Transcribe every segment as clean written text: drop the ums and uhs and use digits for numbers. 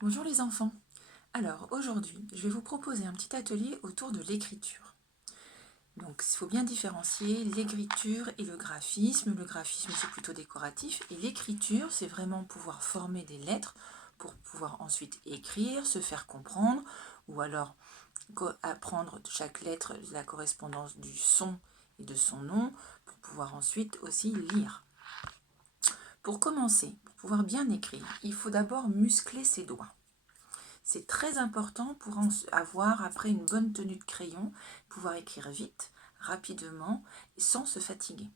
Bonjour les enfants. Alors aujourd'hui, je vais vous proposer un petit atelier autour de l'écriture. Donc il faut bien différencier l'écriture et le graphisme. Le graphisme c'est plutôt décoratif et l'écriture c'est vraiment pouvoir former des lettres pour pouvoir ensuite écrire, se faire comprendre ou alors apprendre de chaque lettre la correspondance du son et de son nom pour pouvoir ensuite aussi lire. Pour commencer, pour pouvoir bien écrire, il faut d'abord muscler ses doigts. C'est très important pour avoir après une bonne tenue de crayon, pouvoir écrire vite, rapidement, et sans se fatiguer.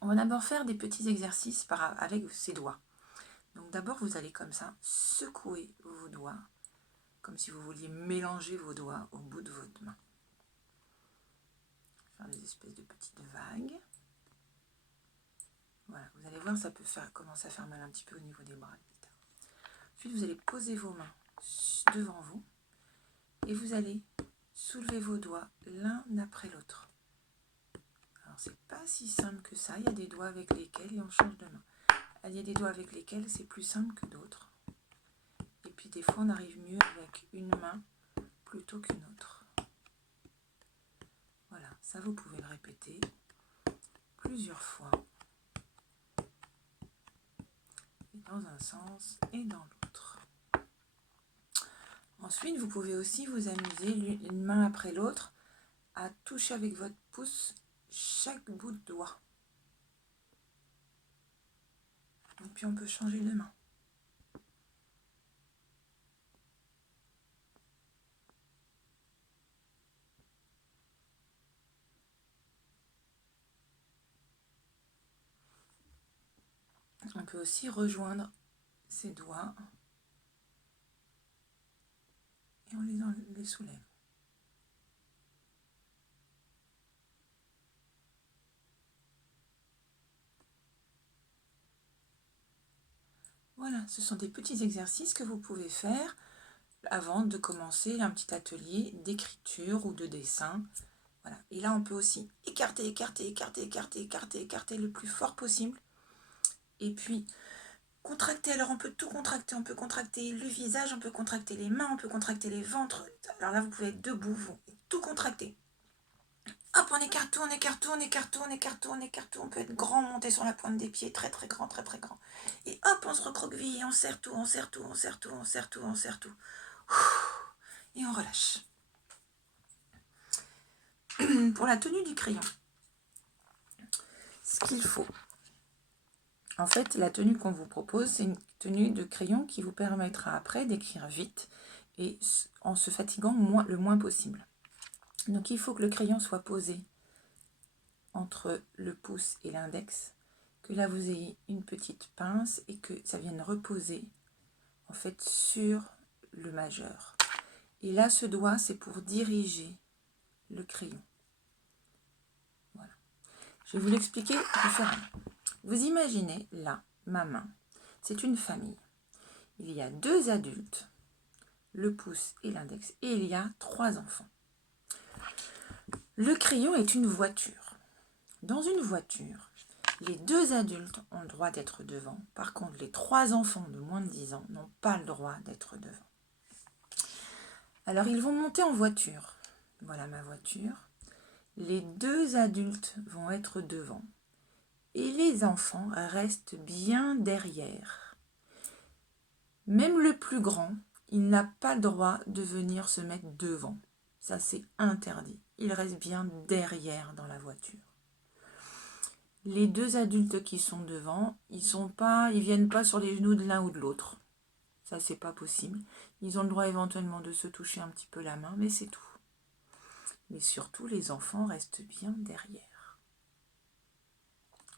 On va d'abord faire des petits exercices avec ses doigts. Donc d'abord, vous allez comme ça secouer vos doigts, comme si vous vouliez mélanger vos doigts au bout de votre main. Faire des espèces de petites vagues. Voilà, vous allez voir, ça peut commencer à faire mal un petit peu au niveau des bras, etc. Ensuite, vous allez poser vos mains devant vous et vous allez soulever vos doigts l'un après l'autre. Alors c'est pas si simple que ça, il y a des doigts avec lesquels et on change de main. Il y a des doigts avec lesquels c'est plus simple que d'autres. Et puis des fois on arrive mieux avec une main plutôt qu'une autre. Voilà, ça vous pouvez le répéter plusieurs fois. Et dans un sens et dans l'autre. Ensuite vous pouvez aussi vous amuser une main après l'autre à toucher avec votre pouce chaque bout de doigt. Et puis on peut changer de main. On peut aussi rejoindre ses doigts et on les soulève. Voilà, ce sont des petits exercices que vous pouvez faire avant de commencer un petit atelier d'écriture ou de dessin. Voilà. Et là, on peut aussi écarter, écarter, écarter, écarter, écarter, écarter le plus fort possible. Et puis, contracter. Alors, on peut tout contracter. On peut contracter le visage, on peut contracter les mains, on peut contracter les ventres. Alors là, vous pouvez être debout, vous, et tout contracter. Hop, on écarte tout, on écarte tout, on écarte tout, on écarte tout, on écarte tout. On peut être grand, monter sur la pointe des pieds, très très grand, très très grand. Et hop, on se recroqueville, on serre tout, on serre tout, on serre tout, on serre tout, on serre tout. Et on relâche. Pour la tenue du crayon, ce qu'il faut. En fait, la tenue qu'on vous propose, c'est une tenue de crayon qui vous permettra après d'écrire vite et en se fatiguant le moins possible. Donc il faut que le crayon soit posé entre le pouce et l'index, que là vous ayez une petite pince et que ça vienne reposer en fait sur le majeur. Et là, ce doigt, c'est pour diriger le crayon. Voilà. Je vais vous l'expliquer différemment. Vous imaginez là, ma main, c'est une famille. Il y a 2 adultes, le pouce et l'index, et il y a 3 enfants. Le crayon est une voiture. Dans une voiture, les 2 adultes ont le droit d'être devant. Par contre, les 3 enfants de moins de 10 ans n'ont pas le droit d'être devant. Alors, ils vont monter en voiture. Voilà ma voiture. Les 2 adultes vont être devant. Et les enfants restent bien derrière. Même le plus grand, il n'a pas le droit de venir se mettre devant. Ça, c'est interdit. Il reste bien derrière dans la voiture. Les 2 adultes qui sont devant, ils viennent pas sur les genoux de l'un ou de l'autre. Ça, c'est pas possible. Ils ont le droit éventuellement de se toucher un petit peu la main, mais c'est tout. Mais surtout, les enfants restent bien derrière.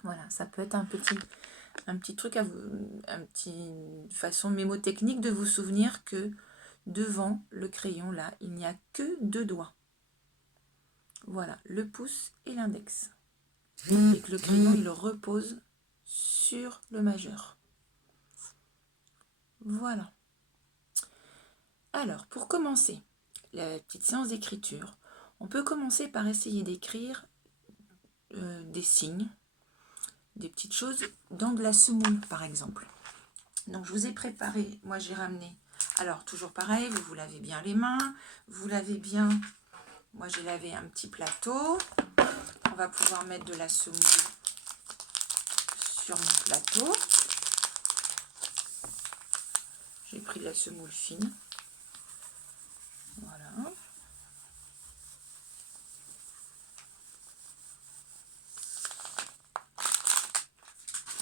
Voilà, ça peut être un petit truc une petite façon mémotechnique de vous souvenir que devant le crayon là, il n'y a que 2 doigts. Voilà, le pouce et l'index. Et que le crayon il repose sur le majeur. Voilà. Alors, pour commencer la petite séance d'écriture, on peut commencer par essayer d'écrire des signes, des petites choses dans de la semoule par exemple. Donc je vous ai préparé, moi j'ai ramené, alors toujours pareil, vous vous lavez bien les mains, vous lavez bien, moi j'ai lavé un petit plateau, on va pouvoir mettre de la semoule sur mon plateau, j'ai pris de la semoule fine, voilà.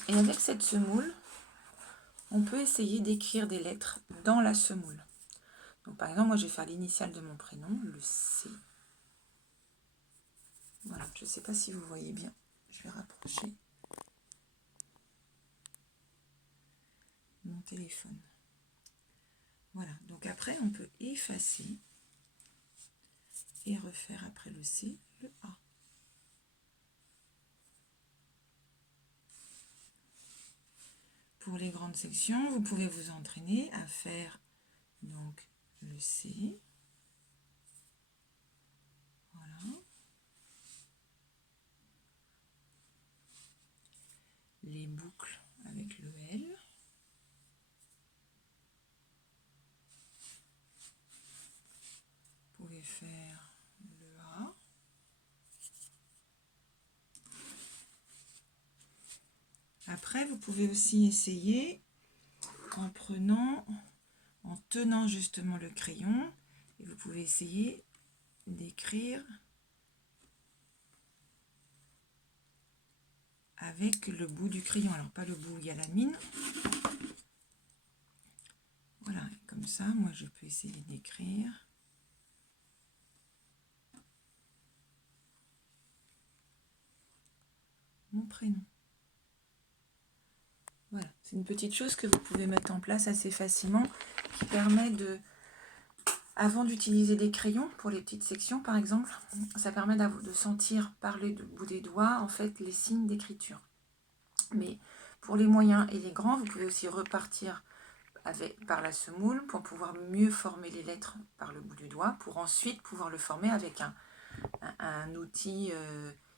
Et avec cette semoule, on peut essayer d'écrire des lettres dans la semoule. Donc par exemple, moi je vais faire l'initiale de mon prénom, le C. Voilà, je ne sais pas si vous voyez bien. Je vais rapprocher mon téléphone. Voilà, donc après on peut effacer et refaire après le C, le A. Pour les grandes sections, vous pouvez vous entraîner à faire donc le C. Voilà. Les boucles avec le L. Vous pouvez faire le A. Après, vous pouvez aussi essayer en tenant justement le crayon, et vous pouvez essayer d'écrire avec le bout du crayon. Alors pas le bout où il y a la mine. Voilà, comme ça, moi je peux essayer d'écrire. Mon prénom. Voilà, c'est une petite chose que vous pouvez mettre en place assez facilement, qui permet de, avant d'utiliser des crayons pour les petites sections par exemple, ça permet de sentir par le bout des doigts en fait les signes d'écriture. Mais pour les moyens et les grands, vous pouvez aussi repartir par la semoule pour pouvoir mieux former les lettres par le bout du doigt, pour ensuite pouvoir le former avec un outil,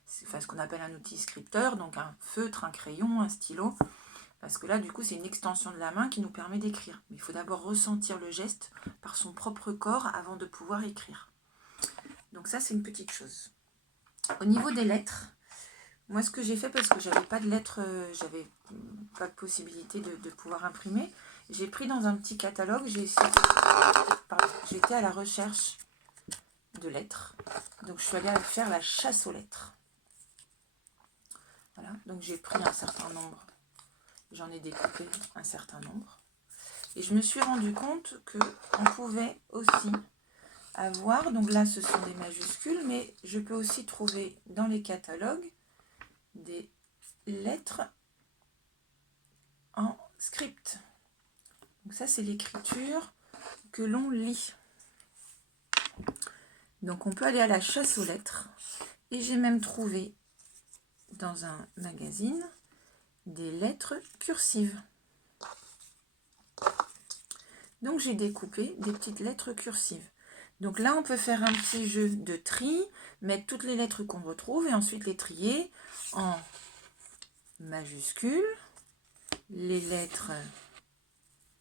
ce qu'on appelle un outil scripteur, donc un feutre, un crayon, un stylo, parce que là du coup c'est une extension de la main qui nous permet d'écrire. Mais il faut d'abord ressentir le geste par son propre corps avant de pouvoir écrire. Donc ça c'est une petite chose. Au niveau des lettres, moi ce que j'ai fait, parce que j'avais pas de lettres, j'avais pas de possibilité de pouvoir imprimer, j'ai pris dans un petit catalogue, j'étais à la recherche de lettres, donc je suis allée faire la chasse aux lettres. Voilà, donc j'ai pris un certain nombre, j'en ai découpé un certain nombre, et je me suis rendu compte qu'on pouvait aussi avoir, donc là ce sont des majuscules, mais je peux aussi trouver dans les catalogues des lettres en script. Donc ça c'est l'écriture que l'on lit. Donc on peut aller à la chasse aux lettres, et j'ai même trouvé dans un magazine des lettres cursives. Donc j'ai découpé des petites lettres cursives. Donc là on peut faire un petit jeu de tri, mettre toutes les lettres qu'on retrouve et ensuite les trier en majuscules, les lettres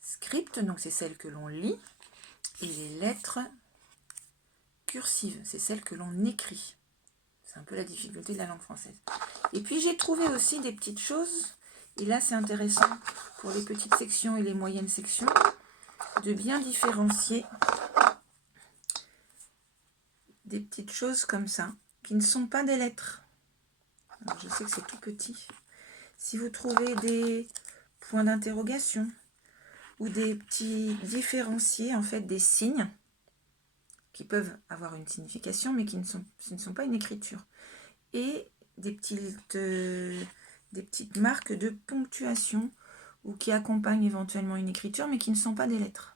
script, donc c'est celles que l'on lit, et les lettres cursives, c'est celles que l'on écrit. C'est un peu la difficulté de la langue française. Et puis j'ai trouvé aussi des petites choses, et là c'est intéressant pour les petites sections et les moyennes sections, de bien différencier des petites choses comme ça, qui ne sont pas des lettres. Alors, je sais que c'est tout petit. Si vous trouvez des points d'interrogation ou des petits différenciés, en fait des signes, qui peuvent avoir une signification, mais ce ne sont pas une écriture. Et des petites marques de ponctuation, ou qui accompagnent éventuellement une écriture, mais qui ne sont pas des lettres.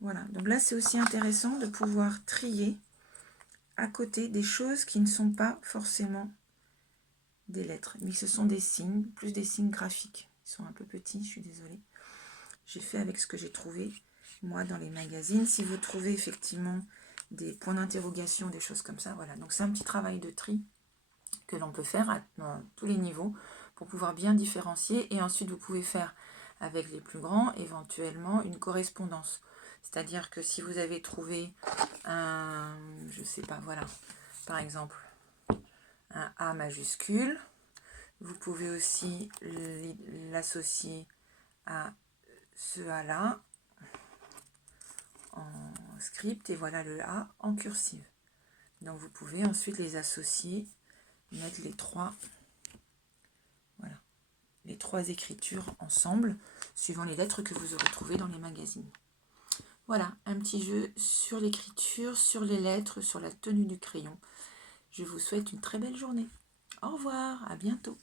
Voilà, donc là c'est aussi intéressant de pouvoir trier à côté des choses qui ne sont pas forcément des lettres, mais ce sont des signes, plus des signes graphiques. Ils sont un peu petits, je suis désolée. J'ai fait avec ce que j'ai trouvé, moi, dans les magazines. Si vous trouvez effectivement des points d'interrogation, des choses comme ça, voilà. Donc c'est un petit travail de tri que l'on peut faire à tous les niveaux pour pouvoir bien différencier. Et ensuite, vous pouvez faire avec les plus grands, éventuellement une correspondance. C'est-à-dire que si vous avez trouvé un, je sais pas, voilà, par exemple, un A majuscule, vous pouvez aussi l'associer à ce A-là en script, et voilà le A en cursive. Donc vous pouvez ensuite les associer, mettre les trois écritures ensemble, suivant les lettres que vous aurez trouvées dans les magazines. Voilà, un petit jeu sur l'écriture, sur les lettres, sur la tenue du crayon. Je vous souhaite une très belle journée. Au revoir, à bientôt.